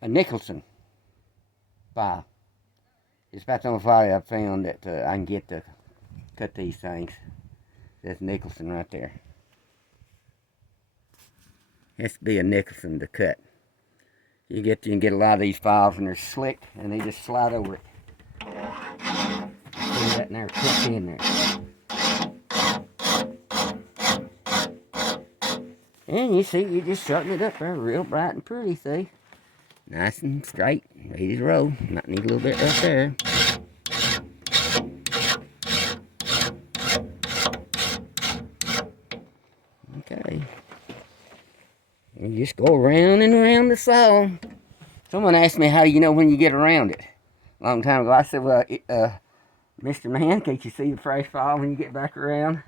a Nicholson file. It's about the only file I've found that I can get to cut these things. That's Nicholson right there. Has to be a Nicholson to cut. You can get a lot of these files and they're slick and they just slide over it. See that in there, tucked in there. And you see, you just shorten it up there real bright and pretty, see? Nice and straight, ready to roll. Might need a little bit right there. Okay. You just go around and around the saw. Someone asked me how you know when you get around it. A long time ago, I said, well, Mr. Man, can't you see the fresh file when you get back around?